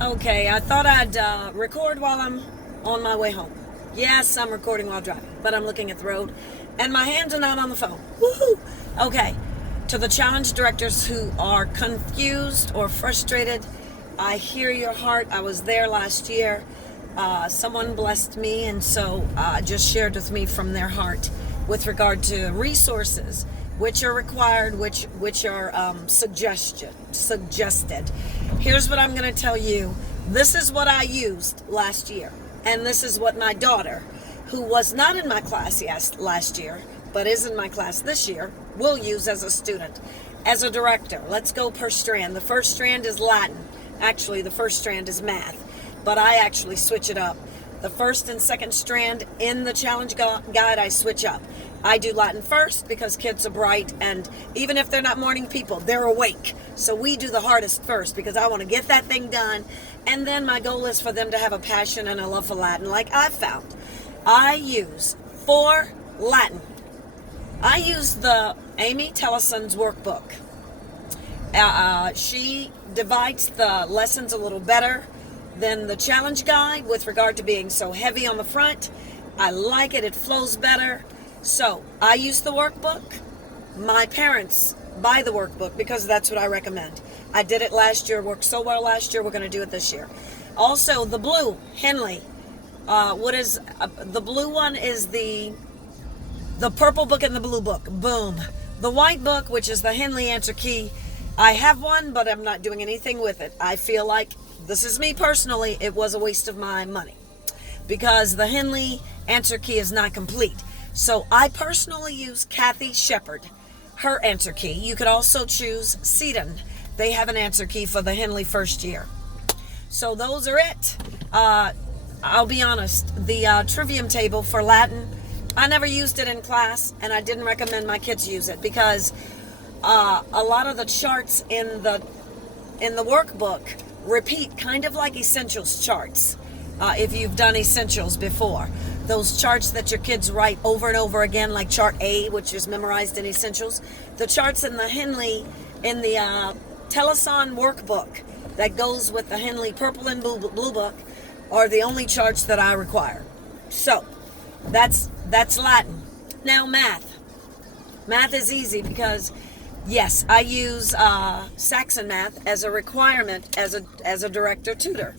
Okay, I thought I'd record while I'm on my way home. Yes, I'm recording while driving, but I'm looking at the road, and my hands are not on the phone. Woohoo! Okay, to the challenge directors who are confused or frustrated, I hear your heart. I was there last year. Someone blessed me, and so just shared with me from their heart with regard to resources, which are required, which are suggested. Here's what I'm going to tell you. This is what I used last year, and this is what my daughter, who was not in my class last year, but is in my class this year, will use as a student. As a director, let's go per strand. The first strand is Latin. Actually, the first strand is math, but I actually switch it up. The first and second strand in the challenge guide, I switch up. I do Latin first because kids are bright, and even if they're not morning people, they're awake. So we do the hardest first because I want to get that thing done. And then my goal is for them to have a passion and a love for Latin like I've found. I use for Latin. I use the Amy Tellison's workbook. She divides the lessons a little better than the challenge guide with regard to being so heavy on the front. I like it. It flows better. So I use the workbook. My parents buy the workbook because that's what I recommend. I did it last year. Worked so well last year. We're going to do it this year. Also, the blue Henley. The blue one is the purple book and the blue book. Boom. The white book, which is the Henley answer key. I have one, but I'm not doing anything with it. I feel like, this is me personally, it was a waste of my money because the Henley answer key is not complete. So I personally use Kathy Shepard, her answer key. You could also choose Seton. They have an answer key for the Henley first year. So those are it. I'll be honest, the trivium table for Latin, I never used it in class, and I didn't recommend my kids use it because a lot of the charts in the workbook repeat, kind of like essentials charts. If you've done essentials before, those charts that your kids write over and over again, like chart A, which is memorized in essentials, the charts in the Henley, in the Tellison workbook that goes with the Henley purple and blue book, are the only charts that I require. So that's Latin. Now math. Math is easy because, yes, I use Saxon math as a requirement as a director tutor.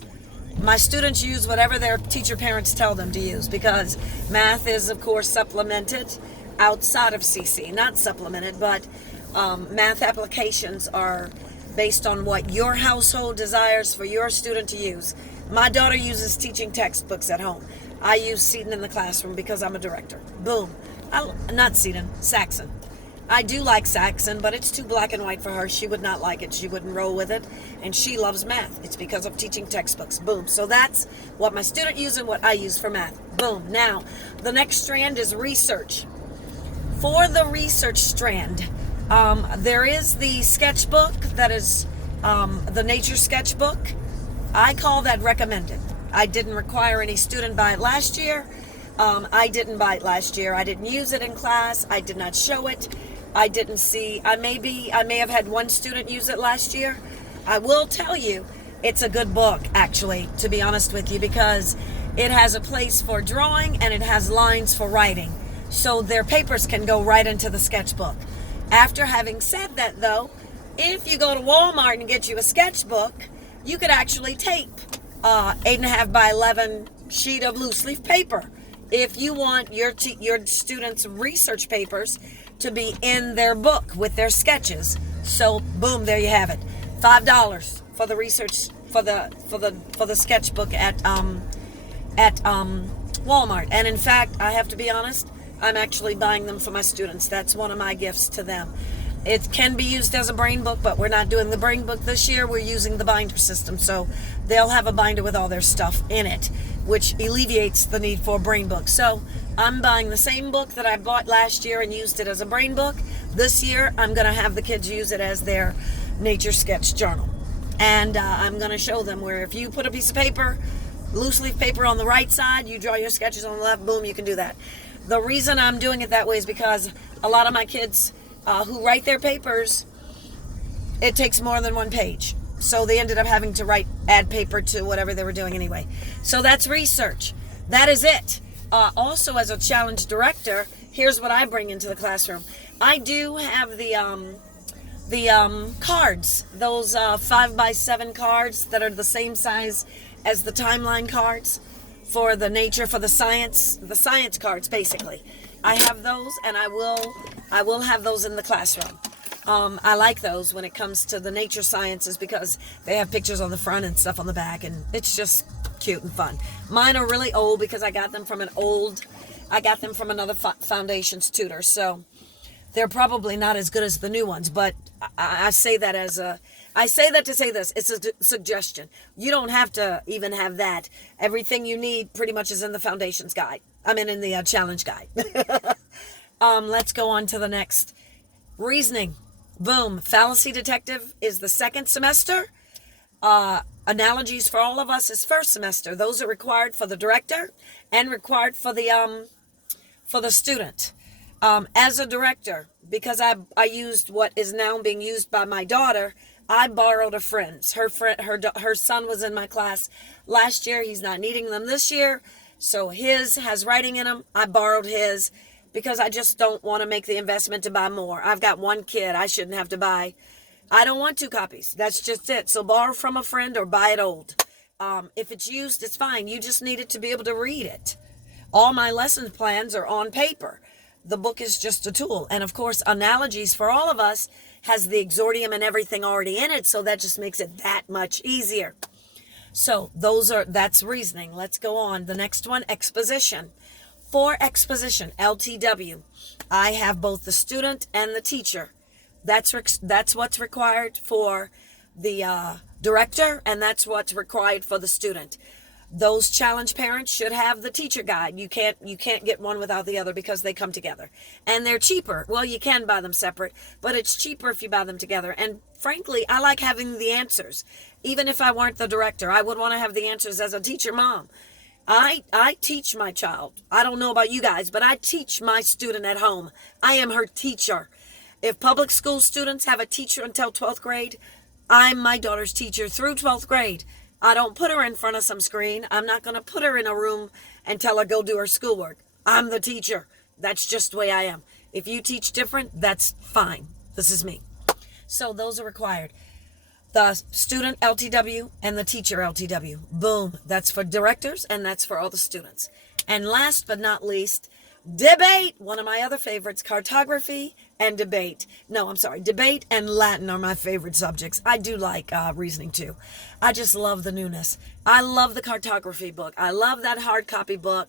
My students use whatever their teacher parents tell them to use because math is, of course, supplemented outside of CC. Not supplemented, but math applications are based on what your household desires for your student to use. My daughter uses teaching textbooks at home. I use Seton in the classroom because I'm a director. Boom. Not Seton, Saxon. I do like Saxon, but it's too black and white for her. She would not like it. She wouldn't roll with it. And she loves math. It's because of teaching textbooks. Boom. So that's what my student uses and what I use for math. Boom. Now, the next strand is research. For the research strand, there is the sketchbook that is the nature sketchbook. I call that recommended. I didn't require any student buy it last year. I didn't buy it last year. I didn't use it in class. I did not show it. I didn't see, I may have had one student use it last year. I will tell you, it's a good book, actually, to be honest with you, because it has a place for drawing and it has lines for writing. So their papers can go right into the sketchbook. After having said that, though, if you go to Walmart and get you a sketchbook, you could actually tape 8.5 by 11 sheet of loose leaf paper if you want your students' research papers to be in their book with their sketches. So boom, there you have it. $5 for the research for the sketchbook at Walmart. And in fact, I have to be honest, I'm actually buying them for my students. That's one of my gifts to them. It can be used as a brain book, but we're not doing the brain book this year. We're using the binder system. So they'll have a binder with all their stuff in it, which alleviates the need for a brain book. So I'm buying the same book that I bought last year and used it as a brain book. This year, I'm going to have the kids use it as their nature sketch journal. And I'm going to show them where if you put a piece of paper, loose leaf paper on the right side, you draw your sketches on the left, boom, you can do that. The reason I'm doing it that way is because a lot of my kids who write their papers, it takes more than one page. So they ended up having to add paper to whatever they were doing anyway. So that's research. That is it. Also, as a challenge director, here's what I bring into the classroom. I do have the cards, those 5x7 cards that are the same size as the timeline cards for the nature, for the science cards basically. I have those, and I will have those in the classroom. I like those when it comes to the nature sciences because they have pictures on the front and stuff on the back, and it's just cute and fun. Mine are really old because I got them from another Foundations tutor, so they're probably not as good as the new ones, but I say that to say this. It's a suggestion. You don't have to even have that. Everything you need pretty much is in the Foundations guide. In the challenge guide. Let's go on to the next. Reasoning. Boom. Fallacy detective is the second semester. Analogies for all of us is first semester. Those are required for the director and required for the student. As a director, because I used what is now being used by my daughter, I borrowed a friend's. Her son was in my class last year. He's not needing them this year, so his has writing in them. I borrowed his because I just don't want to make the investment to buy more. I've got one kid. I shouldn't have to buy. I don't want 2 copies. That's just it. So borrow from a friend or buy it old. If it's used, it's fine. You just need it to be able to read it. All my lesson plans are on paper. The book is just a tool. And of course, analogies for all of us has the exordium and everything already in it. So that just makes it that much easier. So that's reasoning. Let's go on. The next one, exposition. For exposition, LTW, I have both the student and the teacher. That's what's required for the director, and that's what's required for the student. Those challenge parents should have the teacher guide. You can't get one without the other because they come together. And they're cheaper. Well, you can buy them separate, but it's cheaper if you buy them together. And frankly, I like having the answers. Even if I weren't the director, I would want to have the answers as a teacher mom. I teach my child. I don't know about you guys, but I teach my student at home. I am her teacher. If public school students have a teacher until 12th grade, I'm my daughter's teacher through 12th grade. I don't put her in front of some screen. I'm not going to put her in a room and tell her go do her schoolwork. I'm the teacher. That's just the way I am. If you teach different, that's fine. This is me. So those are required. The student LTW and the teacher LTW. Boom. That's for directors and that's for all the students. And last but not least, debate. One of my other favorites, cartography and debate. No, I'm sorry. Debate and Latin are my favorite subjects. I do like reasoning too. I just love the newness. I love the cartography book. I love that hard copy book.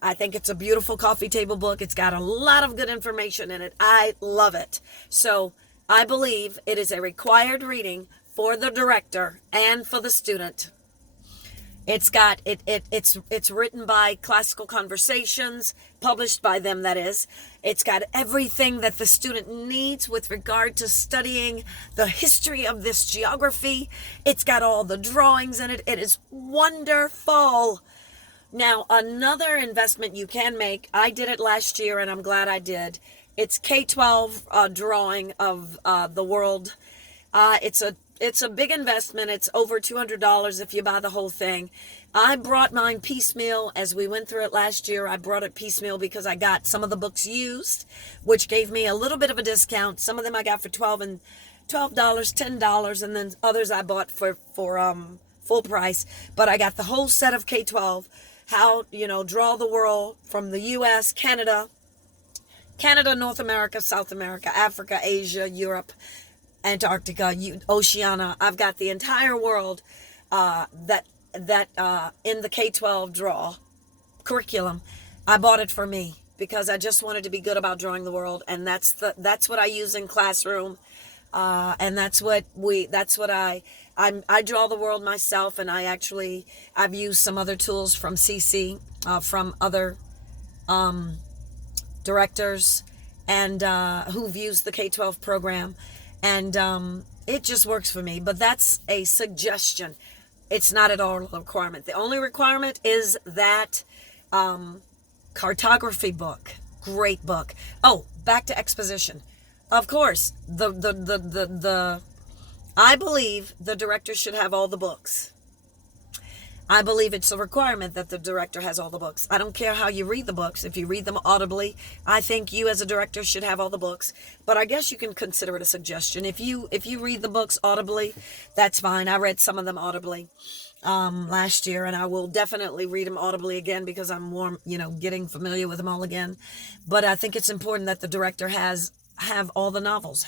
I think it's a beautiful coffee table book. It's got a lot of good information in it. I love it. So I believe it is a required reading for the director and for the student. It's got it's written by Classical Conversations, published by them, that is. It's got everything that the student needs with regard to studying the history of this geography. It's got all the drawings in it. It is wonderful. Now, another investment you can make, I did it last year and I'm glad I did. It's K-12 drawing of the world. It's a big investment. It's over $200 if you buy the whole thing. I brought mine piecemeal as we went through it last year. I brought it piecemeal because I got some of the books used, which gave me a little bit of a discount. Some of them I got for $12, $10, and then others I bought for full price. But I got the whole set of K-12, how, draw the world from the U.S., Canada, North America, South America, Africa, Asia, Europe, Antarctica, Oceania. I've got the entire world that in the K-12 draw curriculum. I bought it for me because I just wanted to be good about drawing the world, and that's what I use in classroom, and I draw the world myself, and I've used some other tools from CC, from other directors, and who've used the K-12 program. And it just works for me. But that's a suggestion. It's not at all a requirement. The only requirement is that cartography book. Great book. Oh, back to exposition. Of course, the I believe the director should have all the books. I believe it's a requirement that the director has all the books. I don't care how you read the books. If you read them audibly, I think you as a director should have all the books. But I guess you can consider it a suggestion. If you read the books audibly, that's fine. I read some of them audibly last year, and I will definitely read them audibly again because I'm more, getting familiar with them all again. But I think it's important that the director have all the novels,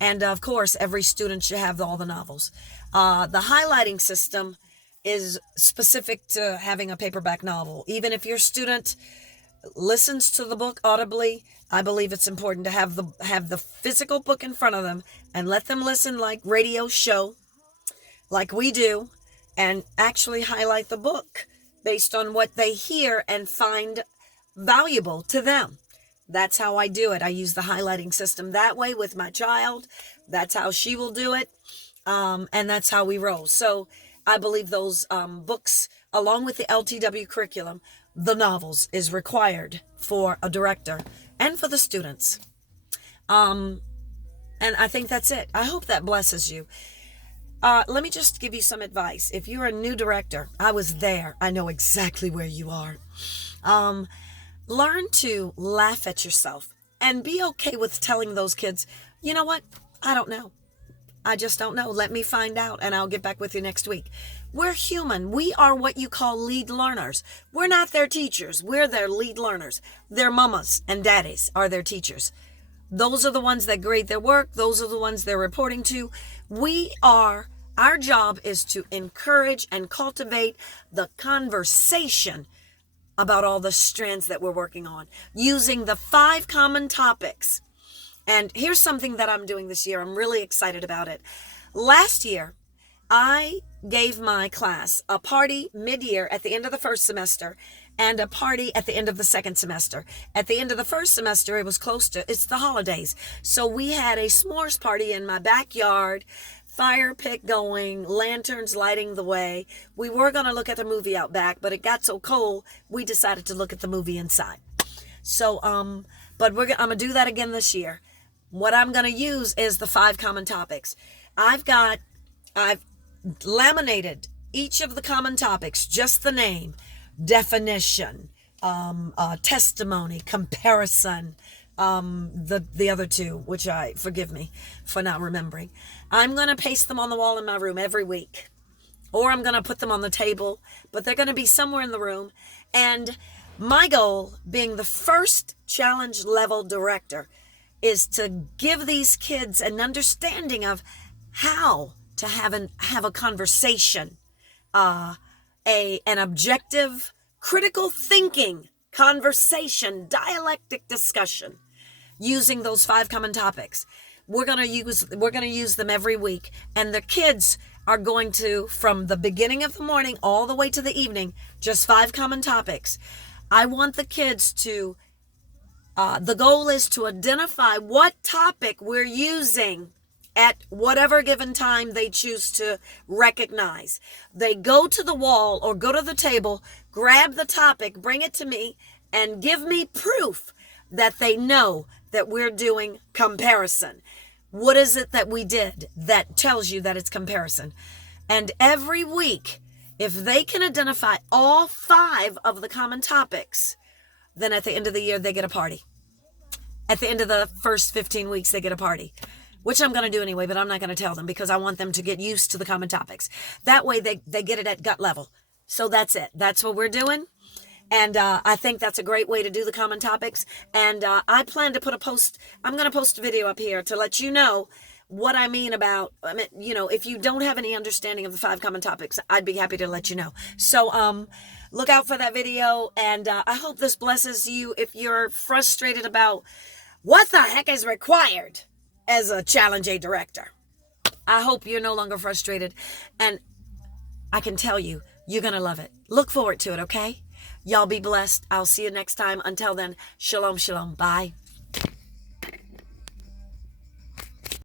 and of course, every student should have all the novels. The highlighting system is specific to having a paperback novel. Even if your student listens to the book audibly, I believe it's important to have the physical book in front of them and let them listen like radio show, like we do, and actually highlight the book based on what they hear and find valuable to them. That's how I do it. I use the highlighting system that way with my child. That's how she will do it. And that's how we roll. So I believe those books, along with the LTW curriculum, the novels, is required for a director and for the students. And I think that's it. I hope that blesses you. Let me just give you some advice. If you're a new director, I was there. I know exactly where you are. Learn to laugh at yourself and be okay with telling those kids, you know what? I don't know. I just don't know. Let me find out and I'll get back with you next week. We're human. We are what you call lead learners. We're not their teachers. We're their lead learners. Their mamas and daddies are their teachers. Those are the ones that grade their work. Those are the ones they're reporting to. Our job is to encourage and cultivate the conversation about all the strands that we're working on using the 5 common topics. And here's something that I'm doing this year. I'm really excited about it. Last year, I gave my class a party mid-year at the end of the first semester and a party at the end of the second semester. At the end of the first semester, it's the holidays. So we had a s'mores party in my backyard, fire pit going, lanterns lighting the way. We were going to look at the movie out back, but it got so cold, we decided to look at the movie inside. So, but I'm going to do that again this year. What I'm going to use is the 5 common topics. I've laminated each of the common topics, just the name, definition, testimony, comparison, the other 2, which forgive me for not remembering. I'm going to paste them on the wall in my room every week, or I'm going to put them on the table, but they're going to be somewhere in the room. And my goal, being the first challenge level director, is to give these kids an understanding of how to have a conversation, an objective, critical thinking conversation, dialectic discussion, using those 5 common topics. We're gonna use them every week, and the kids are going to, from the beginning of the morning all the way to the evening, just 5 common topics. I want the kids to. The goal is to identify what topic we're using at whatever given time they choose to recognize. They go to the wall or go to the table, grab the topic, bring it to me, and give me proof that they know that we're doing comparison. What is it that we did that tells you that it's comparison? And every week, if they can identify all 5 of the common topics, then at the end of the year, they get a party. At the end of the first 15 weeks, they get a party, which I'm going to do anyway, but I'm not going to tell them because I want them to get used to the common topics. That way, they get it at gut level. So that's it. That's what we're doing. And I think that's a great way to do the common topics. And I plan to I'm going to post a video up here to let you know what I mean about, if you don't have any understanding of the 5 common topics, I'd be happy to let you know. So look out for that video, and I hope this blesses you if you're frustrated about what the heck is required as a Challenge A director. I hope you're no longer frustrated, and I can tell you, you're going to love it. Look forward to it, okay? Y'all be blessed. I'll see you next time. Until then, shalom, shalom. Bye.